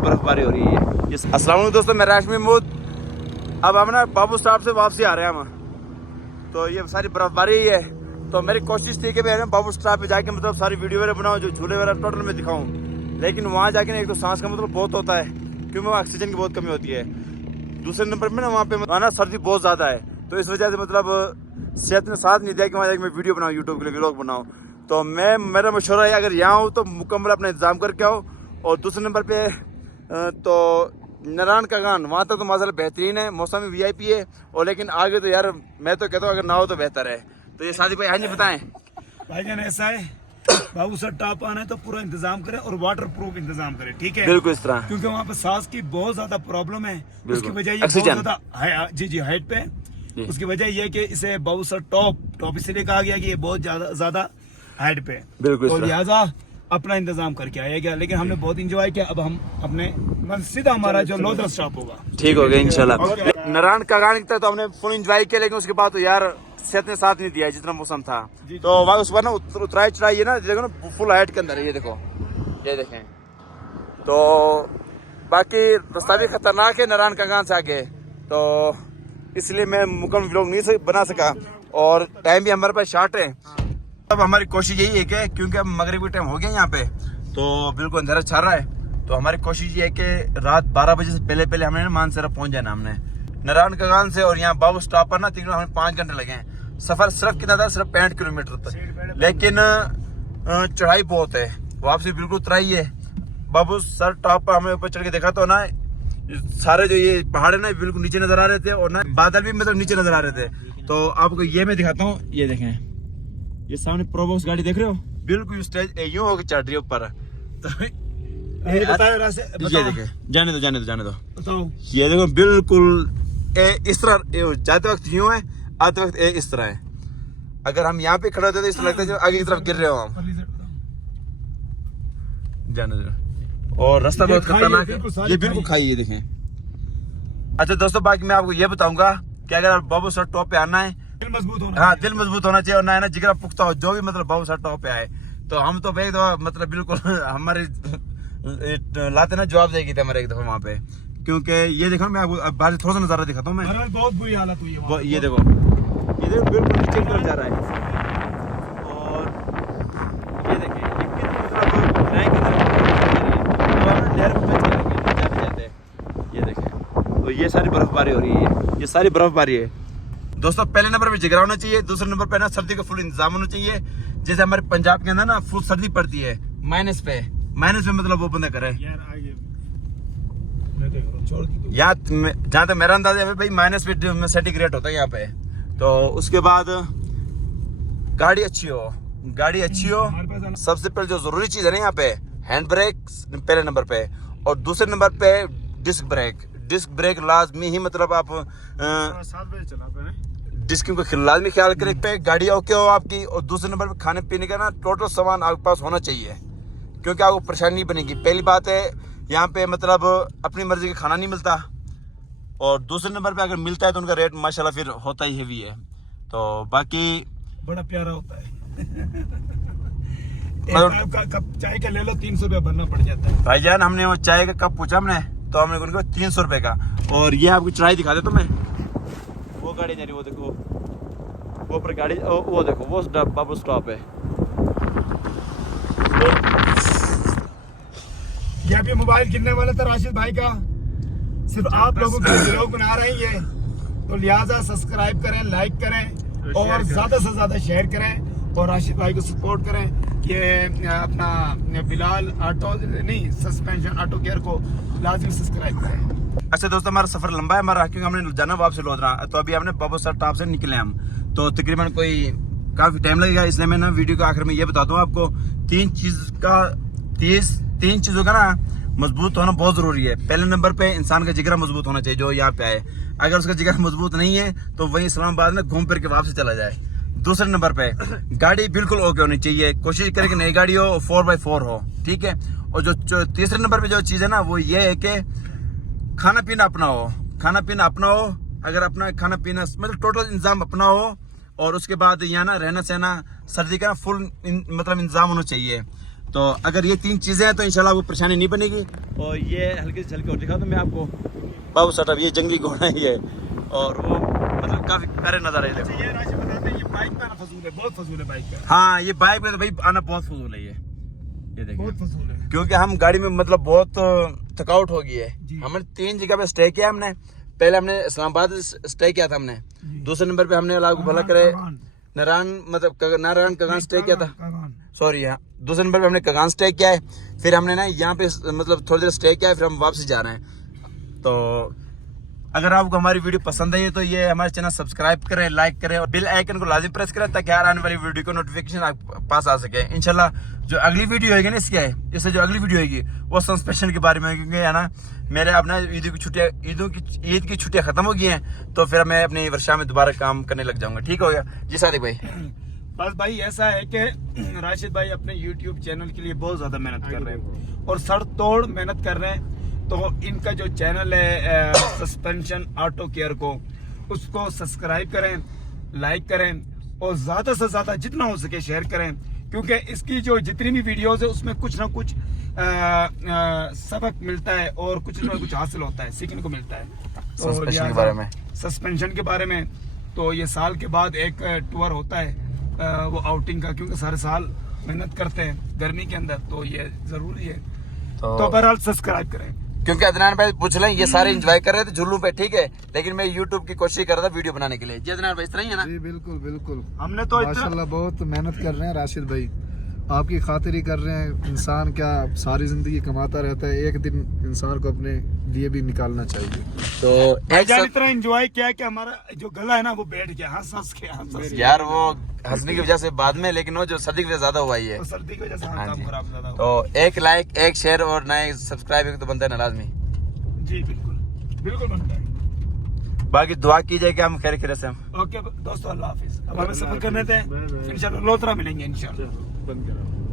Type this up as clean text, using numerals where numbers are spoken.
सारी बर्फबारी हो रही है। अस्सलाम वालेकुम दोस्तों, मैं राशि महमूद। अब हम ना बाबू स्टॉप से वापसी आ रहे हैं हम, तो ये सारी बर्फबारी ही है। तो मेरी कोशिश थी कि मैं बाबू स्टॉप पे जाके मतलब सारी वीडियो वगैरह बनाऊँ, जो झूले वगैरह टोटल में दिखाऊँ। लेकिन वहाँ जाके ना एक तो सांस का मतलब बहुत होता है, क्योंकि वहाँ ऑक्सीजन की बहुत कमी होती है। दूसरे नंबर पे ना वहाँ पे ना सर्दी बहुत ज़्यादा है, तो इस वजह से मतलब सेहत ने साथ नहीं दिया कि वहाँ जाके मैं वीडियो बनाऊँ, यूट्यूब के लिए व्लॉग बनाऊँ। तो मेरा मशवरा है, अगर यहाँ हो तो मुकम्मल अपना इंतज़ाम करके आओ। और दूसरे नंबर पे तो नारायण का गान, वहाँ तक तो माशाल्लाह बेहतरीन है, मौसम भी वीआईपी है। और लेकिन आगे तो यार मैं तो कहता हूँ अगर ना हो तो बेहतर है। तो ये सादिक भाई, हाँ जी बताएं। भाईजान ऐसा है, बाबू सर टॉप आना है तो पूरा इंतजाम करें और वाटर प्रूफ इंतजाम करें, ठीक है? बिल्कुल इस तरह, क्योंकि वहाँ पे सांस की बहुत ज्यादा प्रॉब्लम है। उसकी वजह ये ऑक्सीजन। बहुत ज्यादा जी हाइट पे। उसकी वजह ये कि इसे बाबू सर टॉप इसलिए कहा गया कि ये बहुत ज्यादा हाइट पे, बिल्कुल। तो लिहाजा अपना इंतजाम करके आएगा। लेकिन हमने बहुत इंजॉय किया। अब हम अपने सीधा हमारा जो लोधरा स्टॉप होगा, ठीक हो गया इंशाल्लाह। नारायण का गान तक तो हमने फुल एंजॉय किया, लेकिन उसके बाद तो यार सेहत ने साथ नहीं दिया जितना मौसम था। तो वहाँ उस बार ना उतराई चढ़ाई है ना, देखो ना फुल हाइट के अंदर है, ये देखो, ये देखें। तो बाकी रास्ता भी खतरनाक है नारायण का गान से आगे, तो इसलिए मैं मुकम्मल व्लॉग नहीं बना सका। और टाइम भी हमारे पास शॉर्ट है। अब हमारी कोशिश यही है कि क्योंकि अब मगरिब का टाइम हो गया यहाँ पे, तो बिल्कुल अंधेरा छा रहा है, तो हमारी कोशिश ये है कि रात 12 बजे से पहले हमने मानसरा पहुंच जाना हमने नारायण का गान से। और यहाँ बाबू स्टॉप पर ना तकरीबन हमें 5 घंटे लगे हैं। सफर सिर्फ कितना था, सिर्फ 65 किलोमीटर तक, लेकिन चढ़ाई बहुत है। वापसी बिल्कुल उतराई है। बाबू सर टॉप पर हमें ऊपर चढ़ के देखा तो ना सारे जो ये पहाड़ है ना बिल्कुल नीचे नजर आ रहे थे, और ना बादल भी मतलब नीचे नजर आ रहे थे। तो आपको ये मैं दिखाता हूँ, ये देखें, ये सामने प्रोबॉक्स गाड़ी देख रहे हो, बिल्कुल स्टेज यूं होकर चढ़ रही है ऊपर। तो ये देखे, जाने दो बताओ। ये देखो बिल्कुल इस तरह जाते वक्त यूं है, आते वक्त इस तरह है। अगर हम यहाँ पे खड़े होते तो इस तरह लगता है जो आगे की तरफ गिर रहे हो हम। जाने दो। और रास्ता बहुत खतरनाक है, ये बिल्कुल खाई है, देखें। अच्छा दोस्तों, बाकी मैं आपको ये बताऊंगा कि अगर आप बाबू सर टॉप पे आना है, दिल मजबूत होना, हाँ दिल मजबूत होना चाहिए, और ना है ना जिगरा पुख्ता हो, जो भी मतलब बाबू सर टॉप पे आए। तो हम तो भाई तो मतलब बिल्कुल हमारे लाते ना जवाब देगी थे हमारे एक दफा वहाँ पे, क्योंकि ये देखो मैं आपको बाहर थोड़ा सा नजारा दिखाता हूँ मैं। बहुत बुरी हालत हुई है। ये देखो बिल्कुल नीचे की तरफ जा रहा है। और ये देखिए ये देखें, तो ये सारी बर्फबारी हो रही है, ये सारी बर्फबारी है दोस्तों। पहले नंबर पे जिगरा होना चाहिए, दूसरे नंबर पे ना सर्दी का फुल इंतजाम होना चाहिए। जैसे हमारे पंजाब के अंदर ना फुल सर्दी पड़ती है, माइनस पे मतलब वो बंदा करे यहाँ, जहाँ तक मेरा अंदाजा है भाई माइनस पे सेंटीग्रेड होता है यहाँ पे। तो उसके बाद गाड़ी अच्छी हो, सबसे पहले जो जरूरी चीज है ना यहाँ पे हैंड ब्रेक पहले नंबर पे, और दूसरे नंबर पे डिस्क ब्रेक लाजमी ही, मतलब आप 7 बजे चला डिस्क को लाजमी ख्याल करें पे गाड़ी ओके हो आपकी। और दूसरे नंबर पे खाने पीने का ना टोटल सामान आपके पास होना चाहिए, क्योंकि आपको परेशानी नहीं बनेगी। पहली बात है यहाँ पे मतलब अपनी मर्जी का खाना नहीं मिलता, और दूसरे नंबर पे अगर मिलता है तो उनका रेट माशाल्लाह फिर होता ही हेवी है। तो बाकी बड़ा प्यारा होता है। एक कप चाय का ले लो, 300 रुपया भरना पड़ जाता है। भाईजान हमने वो चाय का कप पूछा हमने, तो हमने उनको 300 रुपए का। और ये आपको चढ़ाई दिखा देता मैं, वो गाड़ी जा रही, वो देखो वो ऊपर गाड़ी, वो देखो वो बाबू स्टॉप है। ये अभी मोबाइल गिरने वाला था राशिद भाई का, सिर्फ आप लोगों के व्लॉग बना रहे हैं, तो लिहाजा सब्सक्राइब करें, लाइक करें और ज्यादा से ज्यादा शेयर करें, और राशिद भाई को सपोर्ट करें कि अपना बिलाल ऑटो नहीं सस्पेंशन ऑटो केयर को लाजमी सब्सक्राइब करें। अच्छा दोस्तों, हमारा सफर लंबा है हमारा, क्योंकि हमने जाना वापस लोधरा, तो अभी हमने बाबू सर टॉप से निकले हम, तो तकरीबन कोई काफी टाइम लगेगा। इसलिए मैं ना वीडियो के आखिर में ये बताता हूँ आपको, तीन चीजों का ना मजबूत होना बहुत जरूरी है। पहले नंबर पे इंसान का जिगरा मजबूत होना चाहिए जो यहाँ पे आए। अगर उसका जिगरा मजबूत नहीं है तो वही इस्लामाबाद में घूम फिर के वापस चला जाए। दूसरे नंबर पे गाड़ी बिल्कुल ओके होनी चाहिए, कोशिश करें कि नई गाड़ी हो, 4x4 हो, ठीक है। और जो तीसरे नंबर पे जो चीज है ना वो ये है कि खाना पीना अपना हो, अगर अपना खाना पीना मतलब टोटल इंतजाम अपना हो, और उसके बाद यहाँ ना रहना सहना सर्दी का फुल मतलब इंतजाम होना चाहिए। तो अगर ये 3 चीजें हैं तो इंशाल्लाह आपको परेशानी नहीं बनेगी। और ये हल्की से हल्की और दिखा दूं मैं आपको बाबू साहब, ये जंगली घोड़ा ही है और वो मतलब काफी प्यारे नजर है। अच्छा, ये राशि बताते हैं, ये बाइक पे आना फजूल है, बहुत फजूल है बाइक पे। हाँ, ये बाइक पे तो भाई आना बहुत फजूल है, ये देखिए बहुत फजूल है, क्योंकि हम गाड़ी में मतलब बहुत थकावट हो गई है। हमने 3 जगह पे स्टे किया। हमने पहले हमने इस्लामाबाद स्टे किया था हमने, दूसरे नंबर पे हमने अल्लाह को भला करे नारायण मतलब नारायण कगान स्टे किया था, सॉरी हाँ, दूसरे नंबर पे हमने कगान स्टे किया है। फिर हमने ना यहाँ पे मतलब थोड़ी देर स्टे किया है, फिर हम वापस जा रहे हैं। तो अगर आपको हमारी वीडियो पसंद आई है तो ये हमारे चैनल सब्सक्राइब करें, लाइक करें और बेल आइकन को लाजिम प्रेस करें ताकि हर आने वाली वीडियो को नोटिफिकेशन आपके पास आ सके। इंशाल्लाह जो अगली वीडियो होगी ना इससे जो अगली वीडियो होगी वो सस्पेंशन के बारे में, क्योंकि है ना मेरे अपना ईद की छुट्टियां खत्म हो गई हैं, तो फिर मैं अपनी वर्षा में दोबारा काम करने लग जाऊंगा। ठीक हो गया जी सादिक भाई? बस भाई ऐसा है कि राशिद भाई अपने YouTube चैनल के लिए बहुत ज्यादा मेहनत कर रहे हैं और सर तोड़ मेहनत कर रहे हैं। तो इनका जो चैनल है सस्पेंशन ऑटो केयर को, उसको सब्सक्राइब करें, लाइक करें और ज्यादा से ज्यादा जितना हो सके शेयर करें, क्योंकि इसकी जो जितनी भी वीडियोस है उसमें कुछ ना कुछ सबक मिलता है और कुछ ना कुछ हासिल होता है, सीखने को मिलता है। तो सस्पेंशन के बारे में, सस्पेंशन के बारे में तो ये साल के बाद एक टूर होता है वो आउटिंग का, क्योंकि सारे साल मेहनत करते हैं गर्मी के अंदर, तो ये जरूरी है। तो बहरहाल सब्सक्राइब करें, क्योंकि अदनान भाई पूछ लें ये सारे एंजॉय कर रहे थे झुल्लू पे, ठीक है, लेकिन मैं यूट्यूब की कोशिश कर रहा था वीडियो बनाने के लिए। जी अदनान भाई इस तरह ही है ना? जी बिल्कुल बिल्कुल, हमने तो माशाल्लाह बहुत मेहनत कर रहे हैं राशिद भाई, आपकी खातिर ही कर रहे हैं। इंसान क्या सारी जिंदगी कमाता रहता है, एक दिन इंसान को अपने लिए भी निकालना चाहिए। तो एक इतना एंजॉय किया कि हमारा जो गला है ना वो बैठ गया, हंस के यार वो हंसने की वजह से बाद में, लेकिन वो जो सर्दी की वजह से ज्यादा हुआ ही है, तो सर्दी की वजह से हाँ काम जी। खराब ज्यादा हुआ। तो एक लाइक, एक शेयर और नए सब्सक्राइब एक तो बनता है ना लाजमी। जी बिल्कुल बिल्कुल बनता है। बाकी दुआ कीजिए कि हम खैर खैर से हम ओके दोस्तों, अल्लाह हाफिज। अब हमें सफर करने थे, इंशाल्लाह लोथरा मिलेंगे इंशाल्लाह। बंद करो।